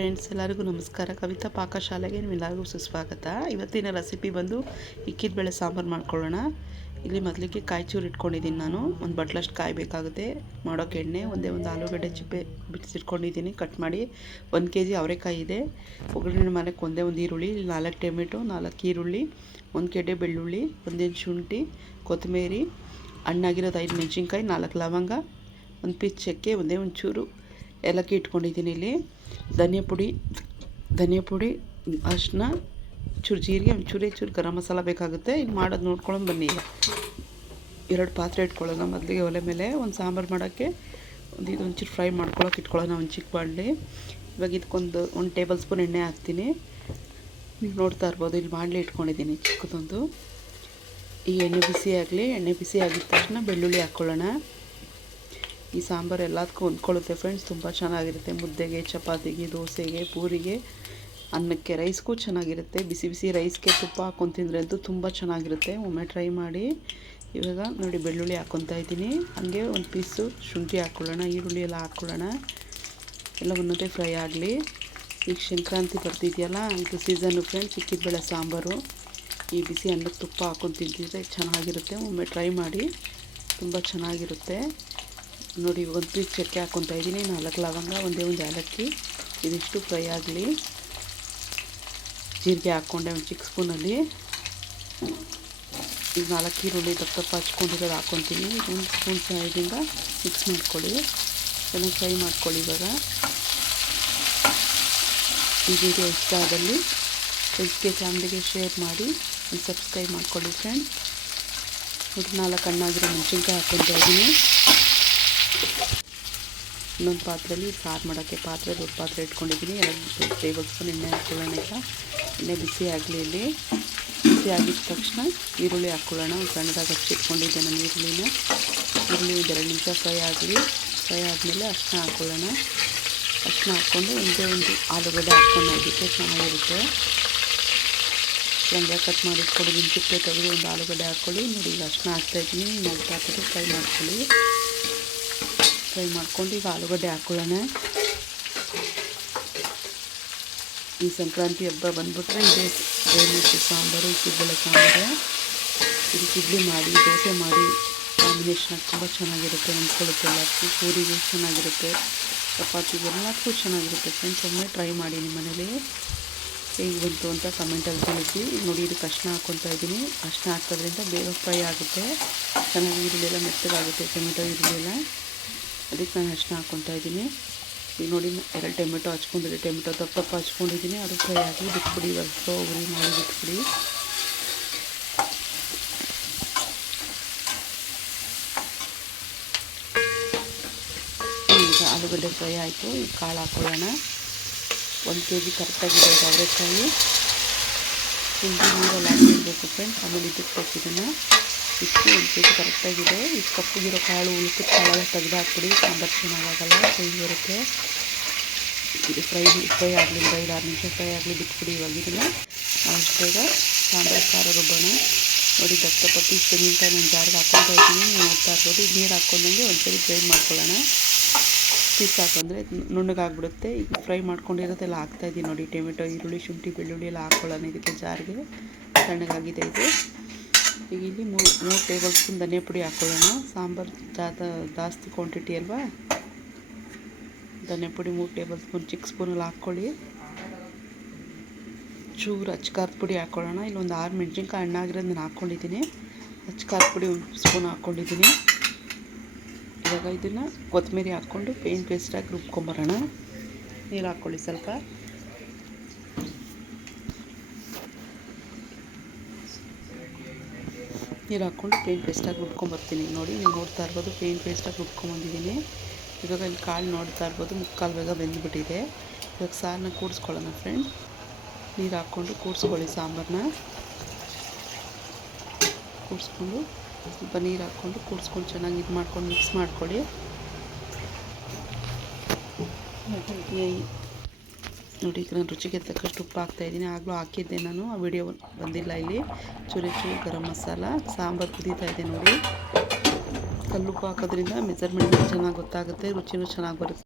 Friends ಎಲ್ಲರಿಗೂ ನಮಸ್ಕಾರ. ಕವಿತಾ ಪಾಕಶಾಲೆಗೆ ನಿಮ್ಮೆಲ್ಲರಿಗೂ ಸುಸ್ವಾಗತ. ಇವತ್ತಿನ ರೆಸಿಪಿ ಬಂದು ಇಕ್ಕಿದ ಬೇಳೆ ಸಾಂಬಾರು ಮಾಡ್ಕೊಳ್ಳೋಣ. ಇಲ್ಲಿ ಮೊದಲಿಗೆ ಕಾಯಿ ಚೂರು ಇಟ್ಕೊಂಡಿದ್ದೀನಿ. ನಾನು ಒಂದು ಬಟ್ಲಷ್ಟು ಕಾಯಿ ಬೇಕಾಗುತ್ತೆ. ಮಾಡೋಕ್ಕೆ ಎಣ್ಣೆ, ಒಂದು ಆಲೂಗಡ್ಡೆ ಚಿಪ್ಪೆ ಬಿಡಿಸಿಟ್ಕೊಂಡಿದ್ದೀನಿ ಕಟ್ ಮಾಡಿ. 1 kg ಅವರೆಕಾಯಿ ಇದೆ. ಒಗ್ಗರಣೆ ಮಾಡೋಕ್ಕೆ ಒಂದು ಈರುಳ್ಳಿ, 4 ಟೊಮೆಟೊ, 4 ಈರುಳ್ಳಿ, 1 ಗೆಡ್ಡೆ ಬೆಳ್ಳುಳ್ಳಿ, 1 ಇಂಚ್ ಶುಂಠಿ, ಕೊತ್ತಂಬರಿ, ಹಣ್ಣಾಗಿರೋದು 5 ಮೆಣಸಿನ್ಕಾಯಿ, 4 ಲವಂಗ, 1 ಪೀಸ್ ಚಕ್ಕೆ, ಒಂಚೂರು ಏಲಕ್ಕಿ ಇಟ್ಕೊಂಡಿದ್ದೀನಿ. ಇಲ್ಲಿ ಧನಿಯಾ ಪುಡಿ, ಅರಿಶಿನ, ಚೂರು ಜೀರಿಗೆ, ಚೂರು ಗರಂ ಮಸಾಲ ಬೇಕಾಗುತ್ತೆ. ಇಲ್ಲಿ ಮಾಡೋದು ನೋಡ್ಕೊಳ್ಳೋಣ ಬನ್ನಿ. ಈಗ 2 ಪಾತ್ರೆ ಇಟ್ಕೊಳ್ಳೋಣ. ಮೊದಲಿಗೆ ಒಲೆ ಮೇಲೆ ಒಂದು ಸಾಂಬಾರು ಮಾಡೋಕ್ಕೆ ಒಂಚೂರು ಫ್ರೈ ಮಾಡ್ಕೊಳ್ಳೋಕೆ ಇಟ್ಕೊಳ್ಳೋಣ. ಒಂದು ಚಿಕ್ಕ ಬಾಣಲೆ. ಇವಾಗ ಇದಕ್ಕೊಂದು 1 ಟೇಬಲ್ ಸ್ಪೂನ್ ಎಣ್ಣೆ ಹಾಕ್ತೀನಿ. ನೀವು ನೋಡ್ತಾ ಇರ್ಬೋದು, ಇಲ್ಲಿ ಬಾಣಲೆ ಇಟ್ಕೊಂಡಿದ್ದೀನಿ ಚಿಕ್ಕದೊಂದು. ಈ ಎಣ್ಣೆ ಬಿಸಿ ಆಗಿದ ತಕ್ಷಣ ಬೆಳ್ಳುಳ್ಳಿ ಹಾಕ್ಕೊಳ್ಳೋಣ. ಈ ಸಾಂಬಾರು ಎಲ್ಲದಕ್ಕೂ ಹೊಂದ್ಕೊಳ್ಳುತ್ತೆ ಫ್ರೆಂಡ್ಸ್. ತುಂಬ ಚೆನ್ನಾಗಿರುತ್ತೆ. ಮುದ್ದೆಗೆ, ಚಪಾತಿಗೆ, ದೋಸೆಗೆ, ಪೂರಿಗೆ, ಅನ್ನಕ್ಕೆ, ರೈಸ್ಗೂ ಚೆನ್ನಾಗಿರುತ್ತೆ. ಬಿಸಿ ರೈಸ್ಗೆ ತುಪ್ಪ ಹಾಕ್ಕೊಂಡು ತಿಂದರೆ ಅಂತೂ ತುಂಬ ಚೆನ್ನಾಗಿರುತ್ತೆ. ಒಮ್ಮೆ ಟ್ರೈ ಮಾಡಿ. ಇವಾಗ ನೋಡಿ ಬೆಳ್ಳುಳ್ಳಿ ಹಾಕ್ಕೊತಾ ಇದ್ದೀನಿ. ಹಾಗೆ 1 ಪೀಸು ಶುಂಠಿ ಹಾಕ್ಕೊಳ್ಳೋಣ. ಈರುಳ್ಳಿ ಎಲ್ಲ ಹಾಕ್ಕೊಳ್ಳೋಣ. ಎಲ್ಲ ಒಂದೊಂದೇ ಫ್ರೈ ಆಗಲಿ. ಈಗ ಸಂಕ್ರಾಂತಿ ಬರ್ತಿದೆಯಲ್ಲ, ಇದು ಸೀಸನ್ನು ಫ್ರೆಂಡ್ಸ್. ಇಕ್ಕಿದ ಬೇಳೆ ಸಾಂಬಾರು ಈ ಬಿಸಿ ಅನ್ನಕ್ಕೆ ತುಪ್ಪ ಹಾಕ್ಕೊಂಡು ತಿಂತಿದ್ರೆ ಚೆನ್ನಾಗಿರುತ್ತೆ. ಒಮ್ಮೆ ಟ್ರೈ ಮಾಡಿ, ತುಂಬ ಚೆನ್ನಾಗಿರುತ್ತೆ. ನೋಡಿ 1 ಪೀಸ್ ಚಕ್ಕೆ ಹಾಕ್ಕೊತಾ ಇದ್ದೀನಿ, 4 ಲವಂಗ, ಒಂದು ಏಲಕ್ಕಿ. ಇದಿಷ್ಟು ಫ್ರೈ ಆಗಲಿ. ಜೀರಿಗೆ ಹಾಕ್ಕೊಂಡೆ ಒಂದು ಚಿಕ್ಕ ಸ್ಪೂನಲ್ಲಿ. ಈಗ 4 ಈರುಳ್ಳಿ ದಪ್ಪ ಹಚ್ಕೊಂಡಿರೋದು ಹಾಕ್ಕೊತೀನಿ. 1 ಸ್ಪೂನ್ ಸಹಾಯದಿಂದ ಮಿಕ್ಸ್ ಮಾಡ್ಕೊಳ್ಳಿ. ಚೆನ್ನಾಗಿ ಫ್ರೈ ಮಾಡ್ಕೊಳ್ಳಿ. ಇವಾಗ ಈ ವಿಡಿಯೋ ಇಷ್ಟ ಆದಲ್ಲಿ ಫೇಸ್ಬುಕ್ ಚಾನಲ್ಗೆ ಶೇರ್ ಮಾಡಿ, ಒಂದು ಸಬ್ಸ್ಕ್ರೈಬ್ ಮಾಡ್ಕೊಳ್ಳಿ ಫ್ರೆಂಡ್ಸ್. ನೋಡಿ 4 ಹಣ್ಣಾಗಿರೋ ಮೆಣಸಿನ್ಕಾಯಿ ಹಾಕ್ಕೊತಾ ಇದ್ದೀನಿ. ಇನ್ನೊಂದು ಪಾತ್ರೆಯಲ್ಲಿ ಸಾರು ಮಾಡೋಕ್ಕೆ ದೊಡ್ಡ ಪಾತ್ರೆ ಇಟ್ಕೊಂಡಿದ್ದೀನಿ. 2 ಟೇಬಲ್ ಸ್ಪೂನ್ ಎಣ್ಣೆ ಹಾಕ್ಕೊಳ್ಳೋಣ. ಈಗ ಎಣ್ಣೆ ಬಿಸಿ ಆಗಲಿ. ಇಲ್ಲಿ ಬಿಸಿ ಆಗಿದ ತಕ್ಷಣ ಈರುಳ್ಳಿ ಹಾಕ್ಕೊಳ್ಳೋಣ. ಒಂದು ಸಣ್ಣದಾಗಿ ಹಚ್ಚಿಟ್ಕೊಂಡಿದ್ದೆ ನಾನು ಈರುಳ್ಳಿ 2 ನಿಮಿಷ ಫ್ರೈ ಆಗಲಿ. ಫ್ರೈ ಆದಮೇಲೆ ಅರಿಶಿನ ಹಾಕ್ಕೊಳ್ಳೋಣ. ಅರಿಶಿನ ಹಾಕ್ಕೊಂಡು ಒಂದು ಆಲೂಗಡ್ಡೆ ಹಾಕ್ಕೊಂಡು ಅದಕ್ಕೆ ಚೆನ್ನಾಗಿರುತ್ತೆ. ಹಂಗೆ ಕಟ್ ಮಾಡಿ ಇಟ್ಕೊಂಡು ಚಿಪ್ಪೆ ತೆಗೆದು ಒಂದು ಆಲೂಗಡ್ಡೆ ಹಾಕ್ಕೊಳ್ಳಿ. ನೋಡಿ ಈಗ ಅರಿಶಿನ ಹಾಕ್ತಾಯಿದ್ದೀನಿ. ಇನ್ನೊಂದು ಪಾತ್ರೆ ಫ್ರೈ ಮಾಡ್ಕೊಳ್ಳಿ. ಫ್ರೈ ಮಾಡ್ಕೊಂಡು ಈಗ ಆಲೂಗಡ್ಡೆ ಹಾಕ್ಕೊಳ್ಳೋಣ. ಈ ಸಂಕ್ರಾಂತಿ ಹಬ್ಬ ಬಂದುಬಿಟ್ರೆ ಇದೇ ಫೇಮಸ್ ಸಾಂಬಾರು, ಇಕ್ಕಿದ ಬೇಳೆ ಸಾಂಬಾರು. ಇದಕ್ಕೆ ಇಡ್ಲಿ ಮಾಡಿ, ದೋಸೆ ಮಾಡಿ ಕಾಂಬಿನೇಷನ್ ತುಂಬ ಚೆನ್ನಾಗಿರುತ್ತೆ. ಹೊಂದ್ಕೊಳ್ಳುತ್ತೆ ಎಲ್ಲದಕ್ಕೂ. ಪೂರಿಗೆ ಚೆನ್ನಾಗಿರುತ್ತೆ, ಚಪಾತಿಗೆ ಎಲ್ಲದಕ್ಕೂ ಚೆನ್ನಾಗಿರುತ್ತೆ ಫ್ರೆಂಡ್ಸ್. ಒಮ್ಮೆ ಟ್ರೈ ಮಾಡಿ ನಿಮ್ಮ ಮನೇಲಿ. ಹೇಗೆ ಬಂತು ಅಂತ ಕಮೆಂಟಲ್ಲಿ ತಿಳಿಸಿ. ನೋಡಿ ಇದಕ್ಕೆ ಅರಿಶಿನ ಹಾಕ್ಕೊತಾ ಇದ್ದೀನಿ. ಅರಿಶಿನ ಹಾಕೋದ್ರಿಂದ ಬೇಗ ಫ್ರೈ ಆಗುತ್ತೆ. ಚೆನ್ನಾಗಿ ಈರುಳ್ಳಿ ಎಲ್ಲ ಮೆತ್ತಗಾಗುತ್ತೆ, ಟೊಮೆಟೊ ಈರುಳ್ಳಿ ಎಲ್ಲ. ಅದಕ್ಕೆ ನಾನು ಅರಿಶಿನ ಹಾಕ್ಕೊತಾ ಇದ್ದೀನಿ. ಈಗ ನೋಡಿ 2 ಟೊಮೆಟೊ ಹಚ್ಕೊಂಡಿದ್ದೆ. ಟೊಮೆಟೊ ದಪ್ಪ ಹಚ್ಕೊಂಡಿದ್ದೀನಿ. ಅದು ಫ್ರೈ ಆಗಿ ಬಿಟ್ಬಿಡಿ. ಇವಾಗ ಉರಿ ಮಾಡಿ ಬಿಟ್ಬಿಡಿ. ಈಗ ಆಲೂಗಡ್ಡೆ ಫ್ರೈ ಆಯಿತು. ಈಗ ಕಾಳು ಹಾಕ್ಕೊಳ್ಳೋಣ. 1 kg ಕರೆಕ್ಟಾಗಿದೆ ಅವರೆಕಾಯಿ. ನೀರಲ್ಲಿ ಹಾಕಿರಬೇಕು ಫ್ರೆಂಡ್ಸ್. ಆಮೇಲೆ ಇದಕ್ಕೆ ಬೇಕಿದ್ದನ್ನು ಇಷ್ಟು 1 kg ಕರೆಕ್ಟಾಗಿದೆ. ಈ ಕಪ್ಪಗಿರೋ ಕಾಳು, ಉಳ್ಕಿದ ಕಾಳೆಲ್ಲ ತೆಗೆದು ಹಾಕ್ಬಿಡಿ. ಸಾಂಬಾರು ಚೆನ್ನಾಗಾಗಲ್ಲ, ಕೈ ಬರುತ್ತೆ. ಇದು ಫ್ರೈ ಆಗಲಿ. 5-6 ನಿಮಿಷ ಫ್ರೈ ಆಗಲಿ, ಬಿಟ್ಬಿಡಿ. ಇವಾಗ ಇದನ್ನು ಅಷ್ಟು ಬೇಗ ಸಾಂಬಾರು ಖಾರ ರುಬ್ಬೋಣ. ನೋಡಿ ದಪ್ಪ ಪೀಸ್ ತೆಂಗಿನಕಾಯಿ ನಾನು ಜಾರಿಗೆ ಹಾಕ್ಕೊತಾ ಇದ್ದೀನಿ. ನೀವು ನೋಡ್ತಾ ಇರ್ಬೋದು. ಈಗ ನೀರು ಹಾಕ್ಕೊಂಡಂಗೆ ಒಂದ್ಸರಿ ಗ್ರೈಂಡ್ ಮಾಡ್ಕೊಳ್ಳೋಣ. ಪೀಸ್ ಹಾಕೊಂಡ್ರೆ ನುಣ್ಣಗಾಗ್ಬಿಡುತ್ತೆ. ಈಗ ಫ್ರೈ ಮಾಡ್ಕೊಂಡಿರೋದೆಲ್ಲ ಹಾಕ್ತಾಯಿದ್ದೀನಿ. ನೋಡಿ ಟೊಮೆಟೊ, ಈರುಳ್ಳಿ, ಶುಂಠಿ, ಬೆಳ್ಳುಳ್ಳಿ ಎಲ್ಲ ಹಾಕ್ಕೊಳ್ಳೋಣ ಇದಕ್ಕೆ ಜಾರಿಗೆ. ಸಣ್ಣಗಾಗಿದೆ ಇದು. ಈಗ ಇಲ್ಲಿ 3 ಟೇಬಲ್ ಸ್ಪೂನ್ ಧನಿಯಾ ಪುಡಿ ಹಾಕ್ಕೊಳ್ಳೋಣ. ಸಾಂಬಾರು ಜಾಸ್ತಿ ಕ್ವಾಂಟಿಟಿ ಅಲ್ವಾ. ಧನಿಯಾ ಪುಡಿ 3 ಟೇಬಲ್ ಸ್ಪೂನ್ ಚಿಕ್ಕ ಸ್ಪೂನಲ್ಲಿ ಹಾಕ್ಕೊಳ್ಳಿ. ಚೂರು ಖಾರದ ಪುಡಿ ಹಾಕ್ಕೊಳ್ಳೋಣ. ಇಲ್ಲೊಂದು 6 ಮೆಣಸಿನ್ಕಾಯಿ ಹಣ್ಣಾಗಿರೋದು ನಾನು ಹಾಕ್ಕೊಂಡಿದ್ದೀನಿ. ಖಾರದ ಪುಡಿ 1 ಸ್ಪೂನ್ ಹಾಕ್ಕೊಂಡಿದ್ದೀನಿ. ಇವಾಗ ಇದನ್ನು ಕೊತ್ತಂಬರಿ ಹಾಕ್ಕೊಂಡು ಪೇಸ್ಟಾಗಿ ರುಬ್ಕೊಂಬರೋಣ. ನೀರು ಹಾಕ್ಕೊಳ್ಳಿ ಸ್ವಲ್ಪ. ನೀರು ಹಾಕ್ಕೊಂಡು ಪೇಸ್ಟಾಗಿ ರುಬ್ಕೊಂಬರ್ತೀನಿ. ನೋಡಿ ನೀವು ನೋಡ್ತಾ ಇರ್ಬೋದು, ಪೇಸ್ಟಾಗಿ ರುಬ್ಕೊಂಬಂದಿದ್ದೀನಿ. ಇವಾಗ ಇಲ್ಲಿ ಕಾಳು ನೋಡ್ತಾ ಇರ್ಬೋದು, ಮುಕ್ಕಾಲು ಬೇಗ ಬೆಂದುಬಿಟ್ಟಿದೆ. ಇವಾಗ ಸಾರನ್ನ ಕೂಡಿಸ್ಕೊಳ್ಳೋಣ ಫ್ರೆಂಡ್ಸ್. ನೀರು ಹಾಕ್ಕೊಂಡು ಕೂಡಿಸ್ಕೊಳ್ಳಿ. ಸಾಂಬಾರನ್ನ ಕೂಡಿಸ್ಕೊಂಡು ಸ್ವಲ್ಪ ನೀರು ಹಾಕ್ಕೊಂಡು ಕೂಡಿಸ್ಕೊಂಡು ಚೆನ್ನಾಗಿ ಇದು ಮಾಡ್ಕೊಂಡು ಮಿಕ್ಸ್ ಮಾಡ್ಕೊಳ್ಳಿ. ನೋಡಿ ಈಗ ನಾನು ರುಚಿಗೆ ತಕ್ಕಷ್ಟು ಉಪ್ಪು ಹಾಕ್ತಾಯಿದ್ದೀನಿ. ಆಗಲೂ ಹಾಕಿದ್ದೆ ನಾನು, ಆ ವಿಡಿಯೋ ಬಂದಿಲ್ಲ ಇಲ್ಲಿ. ಚೂರು ಗರಂ ಮಸಾಲ. ಸಾಂಬಾರು ಕುದೀತಾ ಇದೆ ನೋಡಿ. ಕಲ್ಲುಪ್ಪು ಹಾಕೋದ್ರಿಂದ ಮೆಜರ್ಮೆಂಟ್ ಚೆನ್ನಾಗಿ ಗೊತ್ತಾಗುತ್ತೆ, ರುಚಿನೂ ಚೆನ್ನಾಗಿ ಬರುತ್ತೆ.